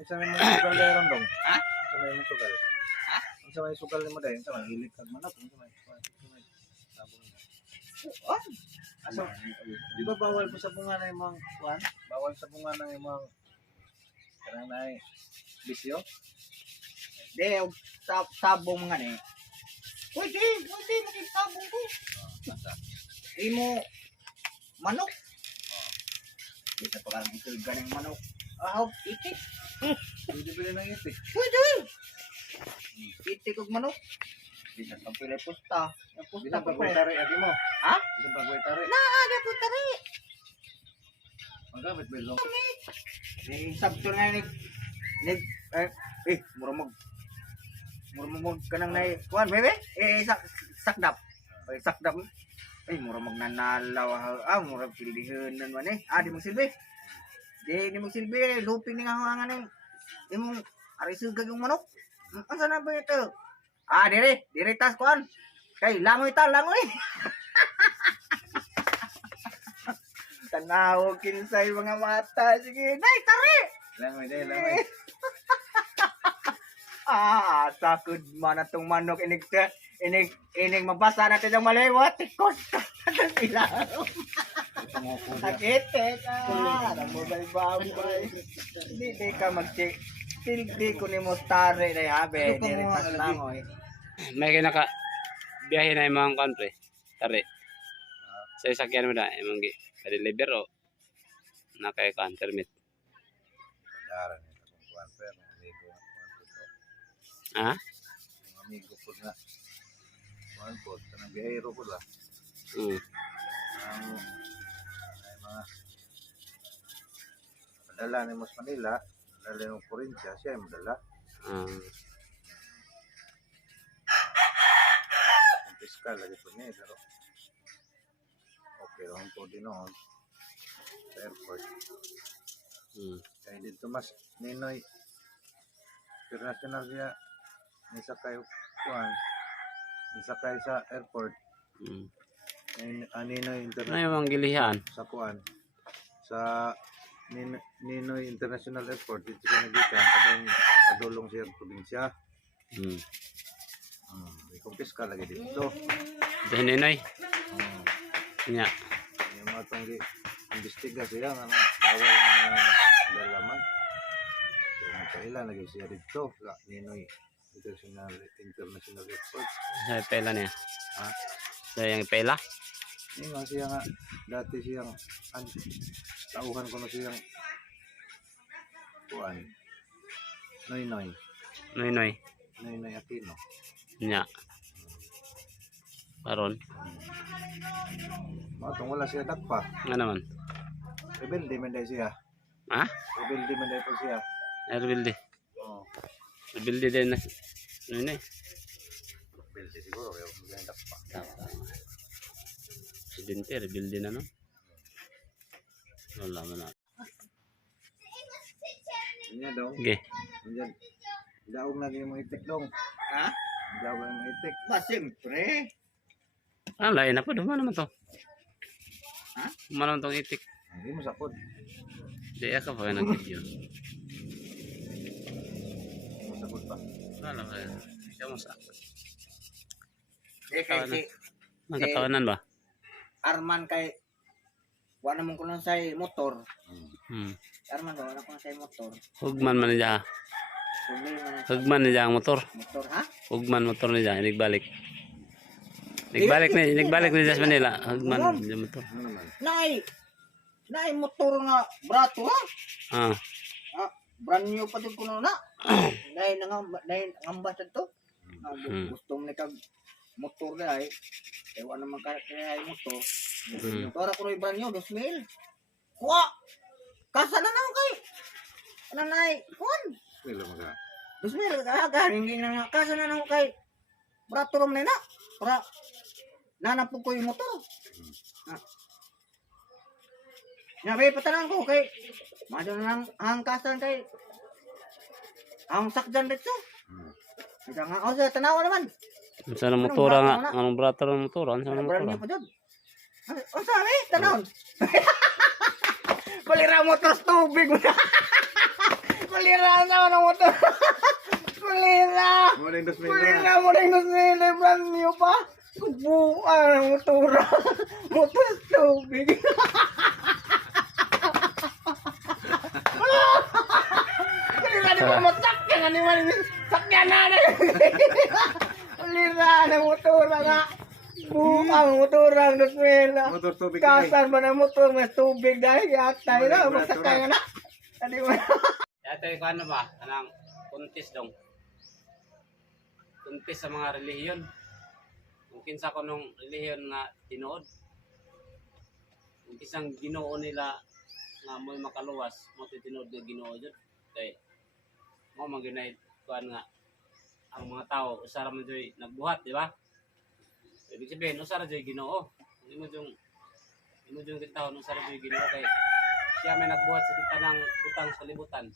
Isa may mga sugal dahil randong. Ha? Isa may mga sugal. Ha? Isa may sugal ni mo dahil. Isa may hilig kag manok. Isa may sabong na. Oh, Asa, di ba bawal po sa bunga na yung mga kuhan? Bawal sa bunga na yung mga kanang na bisyo? di sabong nga ni. Pwede makitabong ko. Basta. Imo manok. Kita pa kang ito ganing manok. Itik. Pwede pala ng itik. Pwede. Itik og manok. Bisa ka pila pusta. Ang Di pusta na pa ko. pagwetari ati mo. Ha? Di na pagwetari. Ada po tari. Magkabit ba yung Sabto na mura mag kanang na kuan bebe sakdap sakdap mura magnanalaw mura pilihan man di mo silbi di mo silbi lupin ni nga hangan imong ari sugag yung manok asa na ba ito dire tas kuan kay langoy tanaw kinsay mga mata sige nay tari langoy dahil langoy. Sakod man atong manok inig mabasa natin ang maliwat tikos sila nakite ka namubay babay hindi ka mag-check hindi ko ni mo stare na yabe diritas lang oy May kinaka biyahe na yung mga country. Tari. Sa isakyan mo na, yung mga ka-deliver o naka-kan permit. Padaran nito kung kuhan pero amigo na kuhan po to. Ha? Ang amigo po na kuhan po. Kanang biyahero po la. Ang ay mga padala ni Mas Manila, padala ng probinsya, siya ay madala. Ang fiskal lagi po niya, pero okay lang po din noon sa airport. Kaya dito mas Ninoy international siya nisakay kuhan nisakay sa airport Ninoy Ano international yung mga gilihan? sa kuhan sa Ninoy International Airport dito siya nagikan padulong siya sa probinsya ikong fiskal lagi dito Dahil ninoy. Nya. yung mga itong imbestiga siya nga bawal na lalaman yung kailan lagi siya dito sa Ninoy International Airport Sa pela niya. ha Sa yung pela. yung nga siya nga dati siyang tauhan ko na siyang kuhan Noy Noy. Aquino Nya. Karon. matong wala siya dakpa Nga naman. rebelde man dahil siya Ha? rebelde man dahil po siya Rebildi. oo Rebildi din na. Noy. rebelde siguro kaya wala siya dakpa Presidente, rebildi na no? Wala man na. niya daw Okay. Diyan. Daog na yung mga itik dong. ha Daog na yung mga itik. siyempre Lain na po. Duman naman to. Ha? Duman naman tong itik. Hindi mo sapod. Di ako pa nag-video. Hindi mo sapod pa. Wala ba? Siya mo sa kay Magkatawanan ba? Arman kay wala naman ko lang sa motor Arman wala ko lang sa motor Hugman man niya. problema na sa Hugman niya ang motor. motor ha Hugman motor niya. Inigbalik. Inigbalik niya sa Manila. Hugman niya motor. Ano naman? Nay motor nga brato ha Ah. brand new pa din ko na nay ngamba sa to gusto mo ni kag motor na ay wala naman kaya ay motor para ko brand new 2,000 kuha kasa na naman kay nanay kuan Wala mga. 2,000 kaya hindi na nga kasa na naman kay brato rom na para nanapog ko yung motor Nabi patanan ko kay mado nang hangkasan kay ang sakdan dito. Ida nga o sa tanaw naman. Sa motora nga. Anong brato ng motora? Sa Brand motora? new pa jud. O sabi tanaw. Palira mo tubig mo. Kulira naman ang motor. Kulira. Muling 2,000 Kulira mo rin nila brand new pa. Buwan ang motor. Motor tubig. Kulira di mo matakyan. Ano man sakyan na na. Kulira ng motor nga. Buang motor ang 2,000. Motor tubig. Kasar ba ng motor mas tubig dahil yatay na. Magsakay na. Ano mo? Dito ko ano ba? Anang kuntis dong. Kuntis sa mga relihiyon. Kung kinsa ko nung relihiyon nga tinuod. Kung kisang ginoo nila nga mo'y makaluwas, mo tinuod nga ginoo dyan. Kaya mo maginay kuan nga ang mga tao usara man joy nagbuhat, di ba? Ibig sabihin usara joy ginoo. Imo jung tao usara joy ginoo kay siya may nagbuhat sa tanang butang sa libutan.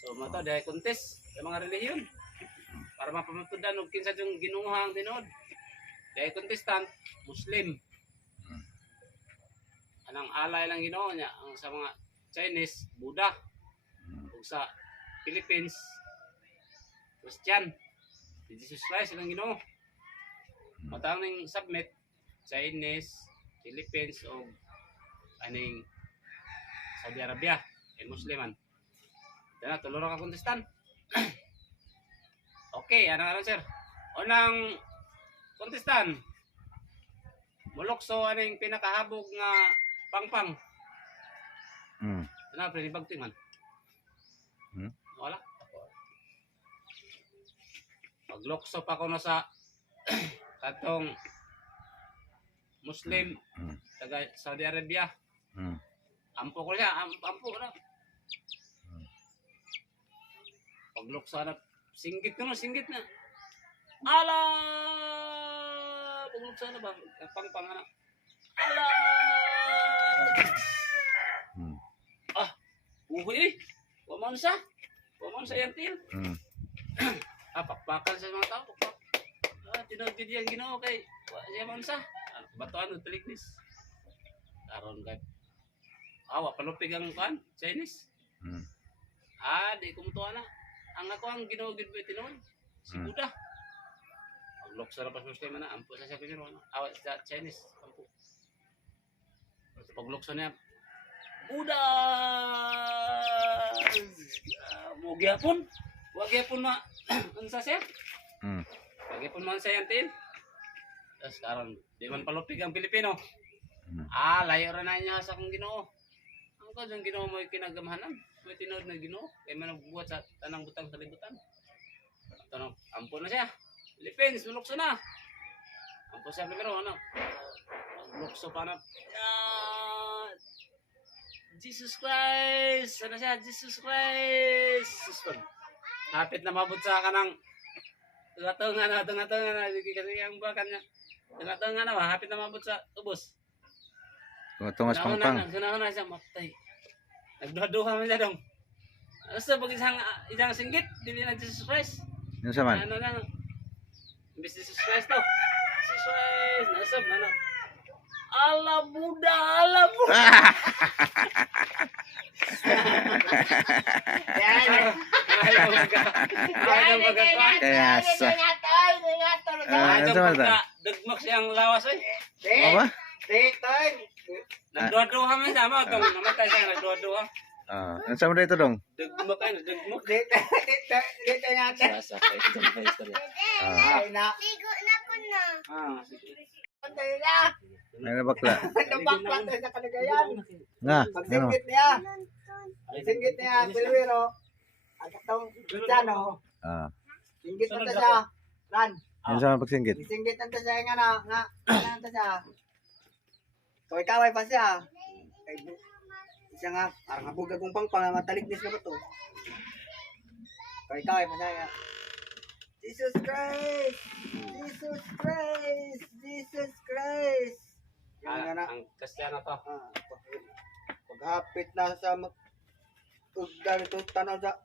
So mo to dahil contest sa mga relihiyon para mapamatudan og kinsa yung ginuhang tinuod. Dahil contestant Muslim. Anang alay lang Ginoo niya ang sa mga Chinese Buddha. Ug sa Philippines Christian. Si Jesus Christ lang Ginoo. Matang ning submit Chinese, Philippines o aning Saudi Arabia ay Musliman. Dana tuloro ka contestant. Okay, ano nga sir? Unang contestant. Mulokso aning pinakahabog nga pangpang. Ano pre bagtingan? Wala. Paglokso pa ko na sa katong Muslim taga Saudi Arabia. Ampo ko siya, ampo na. Paglokso na singgit na. Ala! Paglokso na ba? Pangpang na. Ala! Ah, uwi eh. Waman sa yantil. Pakpakan sa mga tao. Tinagid yung Ginoo kay siya man sa. Batuan ng taliknis. Karon kay awa palupig ang kan Chinese. Di kumutuan na. Ang ako ang Ginoo gid tinuod. Si Buddha. Paglok sa rapas Muslim na ampo sa siya kuno. Awa sa Chinese ampo. Paglok sa niya Buddha. Mo gyapon. Wa gyapon na unsa siya? Gyapon man sa yantin. Tas karon di man palupig ang Pilipino. Layo ra na niya sa kong Ginoo. Ang ko yung Ginoo mo kinagamahanan. May tinuod na Ginoo kay managbuhat sa tanang butang sa libutan. Tanong ampo na siya. Philippines mulukso na. Ampo siya pero ano? Mulukso pa na. Jesus Christ! Ano siya? Jesus Christ! Suspon. Hapit na mabot sa kanang tunga na. Kasi ang bakan niya. Tunga na ba? Hapit na mabot sa ubos. Tungas pangpang. Sunahon na siya matay. Nagduha-duha man siya dong. Ano sa pag isang singgit? Dili na Jesus Christ. Yun sa man. Ano lang. Imbis Jesus Christ to. Jesus Christ. Nasab na. Ala Buddha. Kaya sa. Ano sa man sa? Dagmak siyang lawas eh. Apa? Nagduha-duha man siya. Namatay siya. Nagduha-duha. Ano sa man dito dong? Dagmak kayo. Dagmak. Dito natin. Sasa kayo. Ligo na po na. Sige. Pantay na. Ano bakla? Nabaklat tayo sa kalagayan. Nga, ano? Pagsinggit niya. Singgit niya. Pilwero. At itong Cristiano. Singgit na ta siya. Ran. Ano sa man pagsinggit? Singgit na ta siya nga na ta siya. Kaway pa siya. Siya nga. Parang habog agong pangpang. Mataliknis na ba to? Kaway pa siya. Jesus Christ! Jesus Christ! Jesus Christ! Yung nga na. Ang Kristiyano to. Paghapit na sa ugdan ito tanaw sa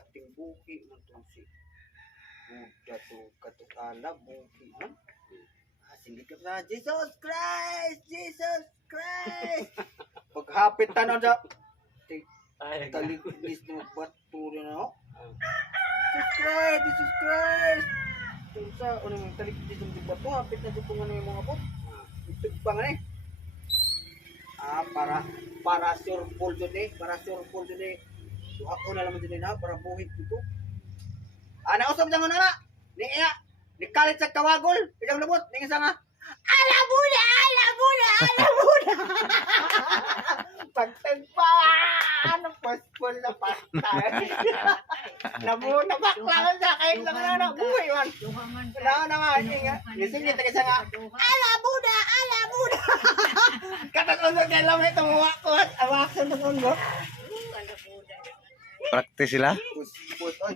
ating buki ng tusi. Buddha to katukala buki man. Singgit ka sa Jesus Christ! Jesus Christ! Paghapit tanaw sa Tayo ka. Talikod please no bat puro na ako. Subscribe, subscribe. Sa ano yung talikod dito ng bato, hapit na dito nga yung mga po. Itug pa nga eh. Para sure full dun eh. Para sure full dun eh. So ako na lang dun na para buhit dito. Nausap dyan ko na na. Ni kalit sa kawagol. Ilang labot. Ni isa nga. Alabuna! Pagtagpa! Anong paspol na patay? Nabuna bakla sa kain lang na buhay man. Wala na nga. Nisingit ka isa nga. Alabuna! Katakonsok kay lamay tumuwakot. Awaksan na kong go. Practice sila. Pus,